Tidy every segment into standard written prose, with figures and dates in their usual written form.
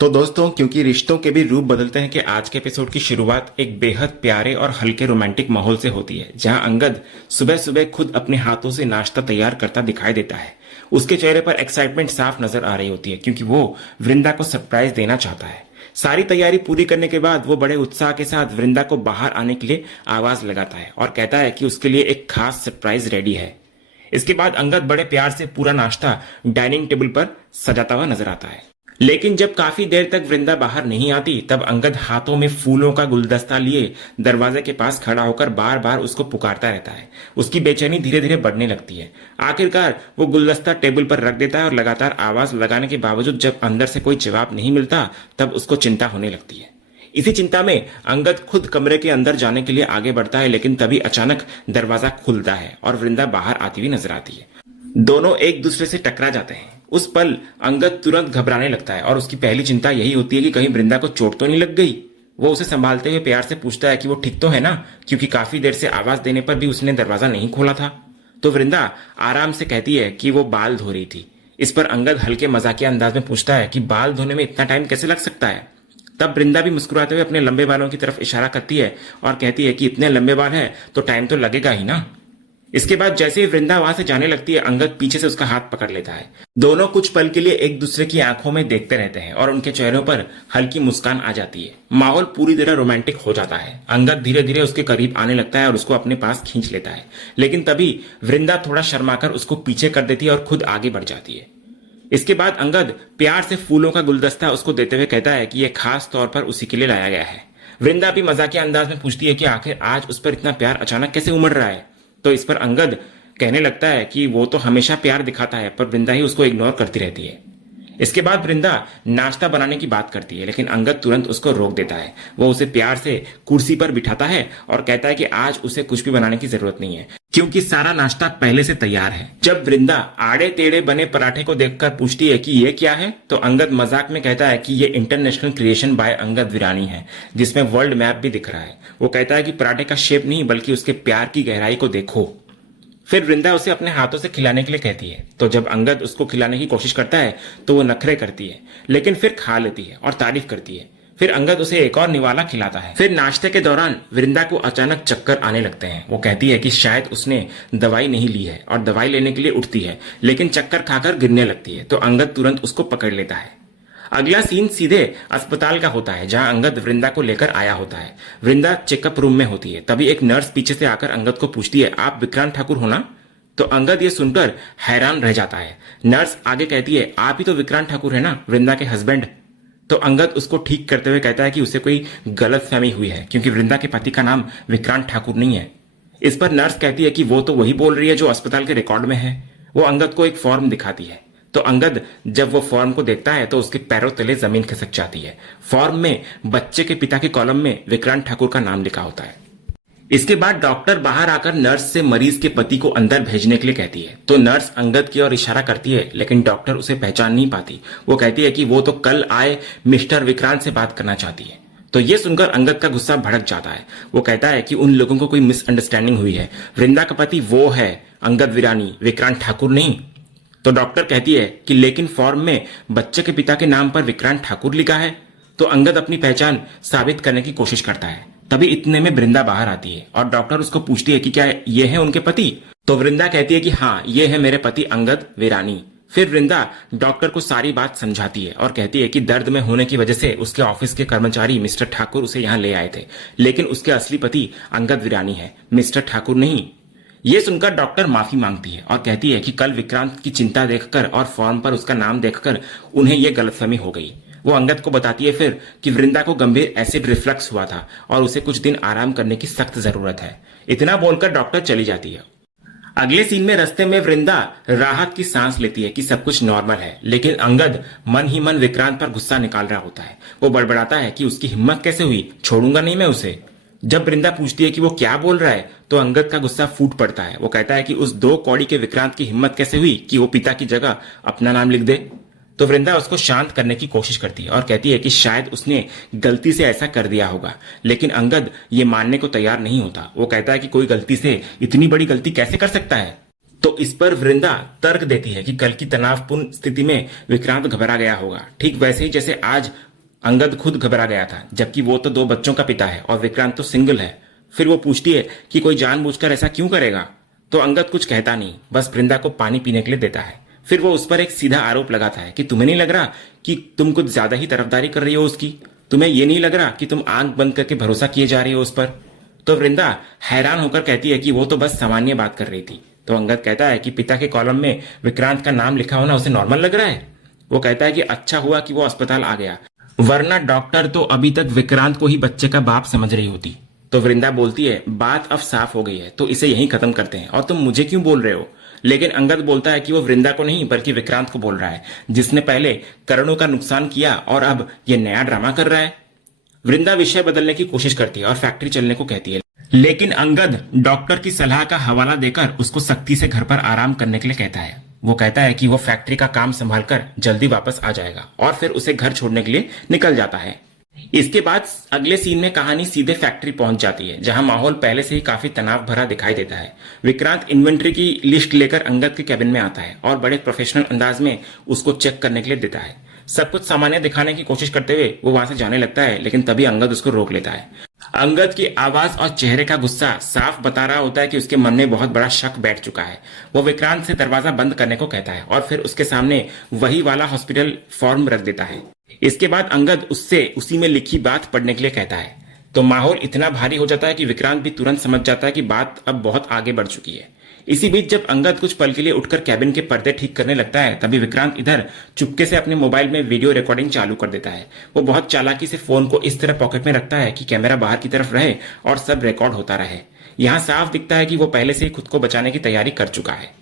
तो दोस्तों, क्योंकि रिश्तों के भी रूप बदलते हैं कि आज के एपिसोड की शुरुआत एक बेहद प्यारे और हल्के रोमांटिक माहौल से होती है, जहां अंगद सुबह सुबह खुद अपने हाथों से नाश्ता तैयार करता दिखाई देता है। उसके चेहरे पर एक्साइटमेंट साफ नजर आ रही होती है, क्योंकि वो वृंदा को सरप्राइज देना चाहता है। सारी तैयारी पूरी करने के बाद वो बड़े उत्साह के साथ वृंदा को बाहर आने के लिए आवाज लगाता है और कहता है कि उसके लिए एक खास सरप्राइज रेडी है। इसके बाद अंगद बड़े प्यार से पूरा नाश्ता डाइनिंग टेबल पर सजाता हुआ नजर आता है। लेकिन जब काफी देर तक वृंदा बाहर नहीं आती, तब अंगद हाथों में फूलों का गुलदस्ता लिए दरवाजे के पास खड़ा होकर बार बार उसको पुकारता रहता है। उसकी बेचैनी धीरे धीरे बढ़ने लगती है। आखिरकार वो गुलदस्ता टेबल पर रख देता है और लगातार आवाज लगाने के बावजूद जब अंदर से कोई जवाब नहीं मिलता, तब उसको चिंता होने लगती है। इसी चिंता में अंगद खुद कमरे के अंदर जाने के लिए आगे बढ़ता है, लेकिन तभी अचानक दरवाजा खुलता है और वृंदा बाहर आती हुई नजर आती है। दोनों एक दूसरे से टकरा जाते हैं। उस पल अंगद तुरंत घबराने लगता है और उसकी पहली चिंता यही होती है कि कहीं वृंदा को चोट तो नहीं लग गई। वो उसे संभालते हुए प्यार से पूछता है कि वो ठीक तो है ना, क्योंकि काफी देर से आवाज देने पर भी उसने दरवाजा नहीं खोला था। तो वृंदा आराम से कहती है कि वो बाल धो रही थी। इस पर अंगद हल्के मजाकिया अंदाज में पूछता है कि बाल धोने में इतना टाइम कैसे लग सकता है। तब वृंदा भी मुस्कुराते हुए अपने लंबे बालों की तरफ इशारा करती है और कहती है कि इतने लंबे बाल हैं तो टाइम तो लगेगा ही ना। इसके बाद जैसे ही वृंदा वहां से जाने लगती है, अंगद पीछे से उसका हाथ पकड़ लेता है। दोनों कुछ पल के लिए एक दूसरे की आंखों में देखते रहते हैं और उनके चेहरों पर हल्की मुस्कान आ जाती है। माहौल पूरी तरह रोमांटिक हो जाता है। अंगद धीरे धीरे उसके करीब आने लगता है और उसको अपने पास खींच लेता है, लेकिन तभी वृंदा थोड़ा शर्माकर उसको पीछे कर देती है और खुद आगे बढ़ जाती है। इसके बाद अंगद प्यार से फूलों का गुलदस्ता उसको देते हुए कहता है कि यह खास तौर पर उसी के लिए लाया गया है। वृंदा भी मजाकिया अंदाज में पूछती है कि आखिर आज उस पर इतना प्यार अचानक कैसे उमड़ रहा है। तो इस पर अंगद कहने लगता है कि वो तो हमेशा प्यार दिखाता है, पर वृंदा ही उसको इग्नोर करती रहती है। इसके बाद वृंदा नाश्ता बनाने की बात करती है, लेकिन अंगद तुरंत उसको रोक देता है। वो उसे प्यार से कुर्सी पर बिठाता है और कहता है कि आज उसे कुछ भी बनाने की जरूरत नहीं है, क्योंकि सारा नाश्ता पहले से तैयार है। जब वृंदा आड़े टेढ़े बने पराठे को देखकर पूछती है कि ये क्या है, तो अंगद मजाक में कहता है कि ये international creation bye Angad Virani है, जिसमें वर्ल्ड मैप भी दिख रहा है। वो कहता है कि पराठे का शेप नहीं, बल्कि उसके प्यार की गहराई को देखो। फिर वृंदा उसे अपने हाथों से खिलाने के लिए कहती है। तो जब अंगद उसको खिलाने की कोशिश करता है तो वो नखरे करती है, लेकिन फिर खा लेती है और तारीफ करती है। फिर अंगद उसे एक और निवाला खिलाता है। फिर नाश्ते के दौरान वृंदा को अचानक चक्कर आने लगते हैं। वो कहती है कि शायद उसने दवाई नहीं ली है और दवाई लेने के लिए उठती है, लेकिन चक्कर खाकर गिरने लगती है। तो अंगद तुरंत उसको पकड़ लेता है। अगला सीन सीधे अस्पताल का होता है, जहां अंगद वृंदा को लेकर आया होता है। वृंदा चेकअप रूम में होती है। तभी एक नर्स पीछे से आकर अंगद को पूछती है, आप विक्रांत ठाकुर हो ना? तो अंगद ये सुनकर हैरान रह जाता है। नर्स आगे कहती है, आप ही तो विक्रांत ठाकुर है ना, वृंदा के हस्बैंड? तो अंगद उसको ठीक करते हुए कहता है कि उसे कोई गलत फहमी हुई है, क्योंकि वृंदा के पति का नाम विक्रांत ठाकुर नहीं है। इस पर नर्स कहती है कि वो तो वही बोल रही है जो अस्पताल के रिकॉर्ड में है। वो अंगद को एक फॉर्म दिखाती है। तो अंगद जब वो फॉर्म को देखता है तो उसके पैरों तले जमीन खिसक जाती है। फॉर्म में बच्चे के पिता के कॉलम में विक्रांत ठाकुर का नाम लिखा होता है। इसके बाद डॉक्टर बाहर आकर नर्स से मरीज के पति को अंदर भेजने के लिए कहती है। तो नर्स अंगद की ओर इशारा करती है, लेकिन डॉक्टर उसे पहचान नहीं पाती। वो कहती है कि वो तो कल आए मिस्टर विक्रांत से बात करना चाहती है। तो ये सुनकर अंगद का गुस्सा भड़क जाता है। वो कहता है कि उन लोगों को कोई मिसअंडरस्टैंडिंग हुई है। वृंदा का पति वो है अंगद विरानी, विक्रांत ठाकुर नहीं। तो डॉक्टर कहती है कि लेकिन फॉर्म में बच्चे के पिता के नाम पर विक्रांत ठाकुर लिखा है। तो अंगद अपनी पहचान साबित करने की कोशिश करता है। तभी इतने में वृंदा बाहर आती है और डॉक्टर उसको पूछती है कि क्या ये है उनके पति? तो वृंदा कहती है कि हाँ, ये है मेरे पति अंगद विरानी। फिर वृंदा डॉक्टर को सारी बात समझाती है और कहती है कि दर्द में होने की वजह से उसके ऑफिस के कर्मचारी मिस्टर ठाकुर उसे यहाँ ले आए थे, लेकिन उसके असली पति अंगद विरानी है, मिस्टर ठाकुर नहीं। ये सुनकर डॉक्टर माफी मांगती है और कहती है कि कल विक्रांत की चिंता देखकर और फॉर्म पर उसका नाम देखकर उन्हें यह गलतफहमी हो गई। वो अंगद को बताती है फिर कि वृंदा को गंभीर एसिड रिफ्लक्स हुआ था और उसे कुछ दिन आराम करने की सख्त जरूरत है। इतना बोलकर डॉक्टर चली जाती है। अगले सीन में रास्ते में वृंदा राहत की सांस लेती है कि सब कुछ नॉर्मल है, लेकिन अंगद मन ही मन विक्रांत पर गुस्सा निकाल रहा होता है। वो बड़बड़ाता है कि उसकी हिम्मत कैसे हुई, छोड़ूंगा नहीं मैं उसे। जब वृंदा पूछती है कि वो क्या बोल रहा है, तो अंगद का गुस्सा फूट पड़ता है। वो कहता है कि उस 2 कौड़ी के विक्रांत की हिम्मत कैसे हुई कि वो पिता की जगह अपना नाम लिख दे। तो वृंदा उसको शांत करने की कोशिश करती है और कहती है कि शायद उसने गलती से ऐसा कर दिया होगा, लेकिन अंगद ये मानने को तैयार नहीं होता। वो कहता है कि कोई गलती से इतनी बड़ी गलती कैसे कर सकता है। तो इस पर वृंदा तर्क देती है कि कल की तनावपूर्ण स्थिति में विक्रांत घबरा गया होगा, ठीक वैसे ही जैसे आज अंगद खुद घबरा गया था, जबकि वो तो 2 बच्चों का पिता है और विक्रांत तो सिंगल है। फिर वो पूछती है कि कोई जानबूझकर ऐसा क्यों करेगा। तो अंगद कुछ कहता नहीं, बस वृंदा को पानी पीने के लिए देता है। फिर वो उस पर एक सीधा आरोप लगाता है कि तुम्हें नहीं लग रहा कि तुम कुछ ज्यादा ही तरफदारी कर रही हो उसकी? तुम्हें ये नहीं लग रहा कि तुम आंख बंद करके भरोसा किए जा रही हो उस पर? तो वृंदा हैरान होकर कहती है कि वो तो बस सामान्य बात कर रही थी। तो अंगद कहता है कि पिता के कॉलम में विक्रांत का नाम लिखा होना उसे नॉर्मल लग रहा है। वो कहता है कि अच्छा हुआ कि वो अस्पताल आ गया, वरना डॉक्टर तो अभी तक विक्रांत को ही बच्चे का बाप समझ रही होती। तो वृंदा बोलती है बात अब साफ हो गई है, तो इसे यहीं खत्म करते हैं और तुम मुझे क्यों बोल रहे हो? लेकिन अंगद बोलता है कि वो वृंदा को नहीं बल्कि विक्रांत को बोल रहा है, जिसने पहले करोड़ों का नुकसान किया और अब ये नया ड्रामा कर रहा है। वृंदा विषय बदलने की कोशिश करती है और फैक्ट्री चलने को कहती है, लेकिन अंगद डॉक्टर की सलाह का हवाला देकर उसको सख्ती से घर पर आराम करने के लिए कहता है। वो कहता है कि वो फैक्ट्री का काम संभालकर जल्दी वापस आ जाएगा और फिर उसे घर छोड़ने के लिए निकल जाता है। इसके बाद अगले सीन में कहानी सीधे फैक्ट्री पहुंच जाती है, जहां माहौल पहले से ही काफी तनाव भरा दिखाई देता है। विक्रांत इन्वेंट्री की लिस्ट लेकर अंगद के कैबिन में आता है और बड़े प्रोफेशनल अंदाज में उसको चेक करने के लिए देता है। सब कुछ सामान्य दिखाने की कोशिश करते हुए वो वहां से जाने लगता है, लेकिन तभी अंगद उसको रोक लेता है। अंगद की आवाज और चेहरे का गुस्सा साफ बता रहा होता है कि उसके मन में बहुत बड़ा शक बैठ चुका है। वो विक्रांत से दरवाजा बंद करने को कहता है और फिर उसके सामने वही वाला हॉस्पिटल फॉर्म रख देता है। इसके बाद अंगद उससे उसी में लिखी बात पढ़ने के लिए कहता है। तो माहौल इतना भारी हो जाता है कि विक्रांत भी तुरंत समझ जाता है कि बात अब बहुत आगे बढ़ चुकी है। इसी बीच जब अंगद कुछ पल के लिए उठकर कैबिन के पर्दे ठीक करने लगता है, तभी विक्रांत इधर चुपके से अपने मोबाइल में वीडियो रिकॉर्डिंग चालू कर देता है। वो बहुत चालाकी से फोन को इस तरह पॉकेट में रखता है कि कैमरा बाहर की तरफ रहे और सब रिकॉर्ड होता रहे। यहाँ साफ दिखता है कि वो पहले से ही खुद को बचाने की तैयारी कर चुका है।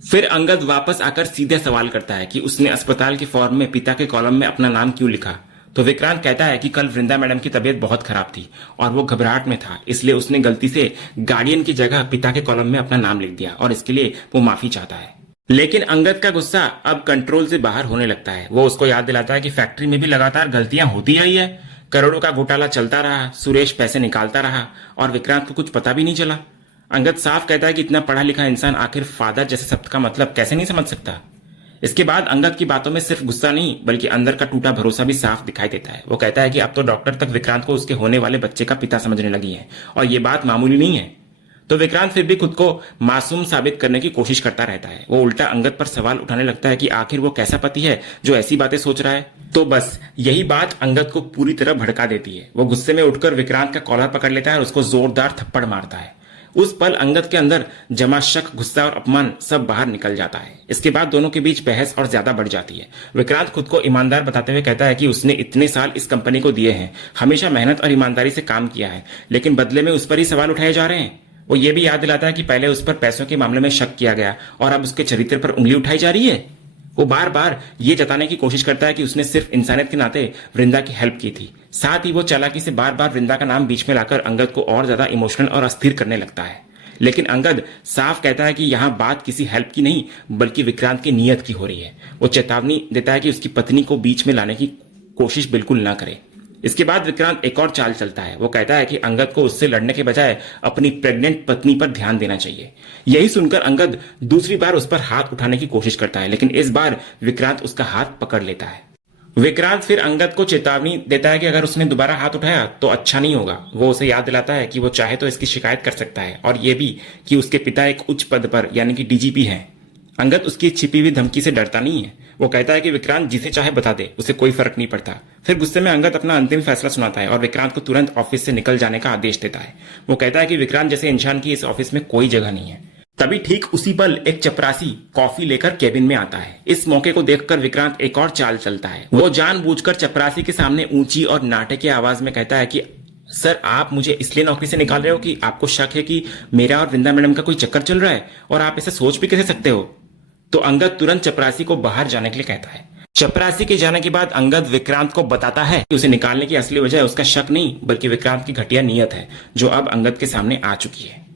फिर अंगद वापस आकर सीधे सवाल करता है कि उसने अस्पताल के फॉर्म में पिता के कॉलम में अपना नाम क्यों लिखा। तो विक्रांत कहता है कि कल वृंदा मैडम की तबीयत बहुत खराब थी और वो घबराहट में था, इसलिए उसने गलती से गार्डियन की जगह पिता के कॉलम में अपना नाम लिख दिया और इसके लिए वो माफी चाहता है। लेकिन अंगद का गुस्सा अब कंट्रोल से बाहर होने लगता है। वो उसको याद दिलाता है कि फैक्ट्री में भी लगातार गलतियां होती रही है, करोड़ों का घोटाला चलता रहा, सुरेश पैसे निकालता रहा और विक्रांत को कुछ पता भी नहीं चला। अंगद साफ कहता है कि इतना पढ़ा लिखा इंसान आखिर फादर जैसे शब्द का मतलब कैसे नहीं समझ सकता। इसके बाद अंगद की बातों में सिर्फ गुस्सा नहीं बल्कि अंदर का टूटा भरोसा भी साफ दिखाई देता है। वो कहता है कि अब तो डॉक्टर तक विक्रांत को उसके होने वाले बच्चे का पिता समझने लगी है और ये बात मामूली नहीं है। तो विक्रांत फिर भी खुद को मासूम साबित करने की कोशिश करता रहता है। वो उल्टा अंगद पर सवाल उठाने लगता है कि आखिर वो कैसा पति है जो ऐसी बातें सोच रहा है। तो बस यही बात अंगद को पूरी तरह भड़का देती है। वो गुस्से में उठकर विक्रांत का कॉलर पकड़ लेता है और उसको जोरदार थप्पड़ मारता है। उस पल अंगद के अंदर जमा शक, गुस्सा और अपमान सब बाहर निकल जाता है। इसके बाद दोनों के बीच बहस और ज्यादा बढ़ जाती है। विक्रांत खुद को ईमानदार बताते हुए कहता है कि उसने इतने साल इस कंपनी को दिए हैं, हमेशा मेहनत और ईमानदारी से काम किया है, लेकिन बदले में उस पर ही सवाल उठाए जा रहे हैं। वो ये भी याद दिलाता है कि पहले उस पर पैसों के मामले में शक किया गया और अब उसके चरित्र पर उंगली उठाई जा रही है। वो बार बार ये जताने की कोशिश करता है कि उसने सिर्फ इंसानियत के नाते वृंदा की हेल्प की थी। साथ ही वो चालाकी से बार बार वृंदा का नाम बीच में लाकर अंगद को और ज्यादा इमोशनल और अस्थिर करने लगता है। लेकिन अंगद साफ कहता है कि यहाँ बात किसी हेल्प की नहीं बल्कि विक्रांत की नीयत की हो रही है। वो चेतावनी देता है कि उसकी पत्नी को बीच में लाने की कोशिश बिल्कुल ना करे। इसके बाद विक्रांत एक और चाल चलता है। वो कहता है कि अंगद को उससे लड़ने के बजाय अपनी प्रेग्नेंट पत्नी पर ध्यान देना चाहिए। यही सुनकर अंगद दूसरी बार उस पर हाथ उठाने की कोशिश करता है, लेकिन इस बार विक्रांत उसका हाथ पकड़ लेता है। विक्रांत फिर अंगद को चेतावनी देता है कि अगर उसने दोबारा हाथ उठाया तो अच्छा नहीं होगा। वो उसे याद दिलाता है कि वो चाहे तो इसकी शिकायत कर सकता है और ये भी कि उसके पिता एक उच्च पद पर यानी कि डीजीपी हैं। अंगद उसकी छिपी हुई धमकी से डरता नहीं है। वो कहता है कि विक्रांत जिसे चाहे बता दे, उसे कोई फर्क नहीं पड़ता। फिर गुस्से में अंगद अपना अंतिम फैसला सुनाता है और विक्रांत को तुरंत ऑफिस से निकल जाने का आदेश देता है। वो कहता है कि विक्रांत जैसे इंसान की इस ऑफिस में कोई जगह नहीं है। तभी ठीक उसी पल एक चपरासी कॉफी लेकर केबिन में आता है। इस मौके को देखकर विक्रांत एक और चाल चलता है। वो जानबूझकर चपरासी के सामने ऊंची और नाटकीय आवाज में कहता है कि सर, आप मुझे इसलिए नौकरी से निकाल रहे हो कि आपको शक है कि मेरा और वृंदा मैडम का कोई चक्कर चल रहा है, और आप इसे सोच भी कैसे सकते हो? तो अंगद तुरंत चपरासी को बाहर जाने के लिए कहता है। चपरासी के जाने के बाद अंगद विक्रांत को बताता है कि उसे निकालने की असली वजह उसका शक नहीं बल्कि विक्रांत की घटिया नीयत है, जो अब अंगद के सामने आ चुकी है।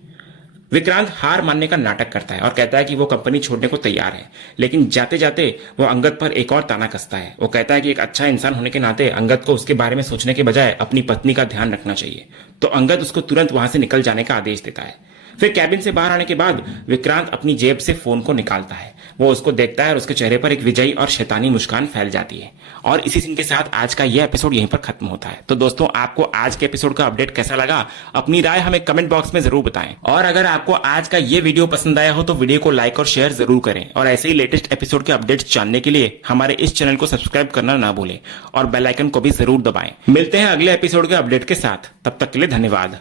विक्रांत हार मानने का नाटक करता है और कहता है कि वो कंपनी छोड़ने को तैयार है, लेकिन जाते जाते वो अंगद पर एक और ताना कसता है। वो कहता है कि एक अच्छा इंसान होने के नाते अंगद को उसके बारे में सोचने के बजाय अपनी पत्नी का ध्यान रखना चाहिए। तो अंगद उसको तुरंत वहां से निकल जाने का आदेश देता है। फिर कैबिन से बाहर आने के बाद विक्रांत अपनी जेब से फोन को निकालता है। वो उसको देखता है और उसके चेहरे पर एक विजयी और शैतानी मुस्कान फैल जाती है। और इसी सीन के साथ आज का यह एपिसोड यहीं पर खत्म होता है। तो दोस्तों, आपको आज के एपिसोड का अपडेट कैसा लगा, अपनी राय हमें कमेंट बॉक्स में जरूर बताएं। और अगर आपको आज का ये वीडियो पसंद आया हो तो वीडियो को लाइक और शेयर जरूर करें। और ऐसे ही लेटेस्ट एपिसोड के अपडेट्स जानने के लिए हमारे इस चैनल को सब्सक्राइब करना ना भूलें और बेल आइकन को भी जरूर दबाएं। मिलते हैं अगले एपिसोड के अपडेट के साथ, तब तक के लिए धन्यवाद।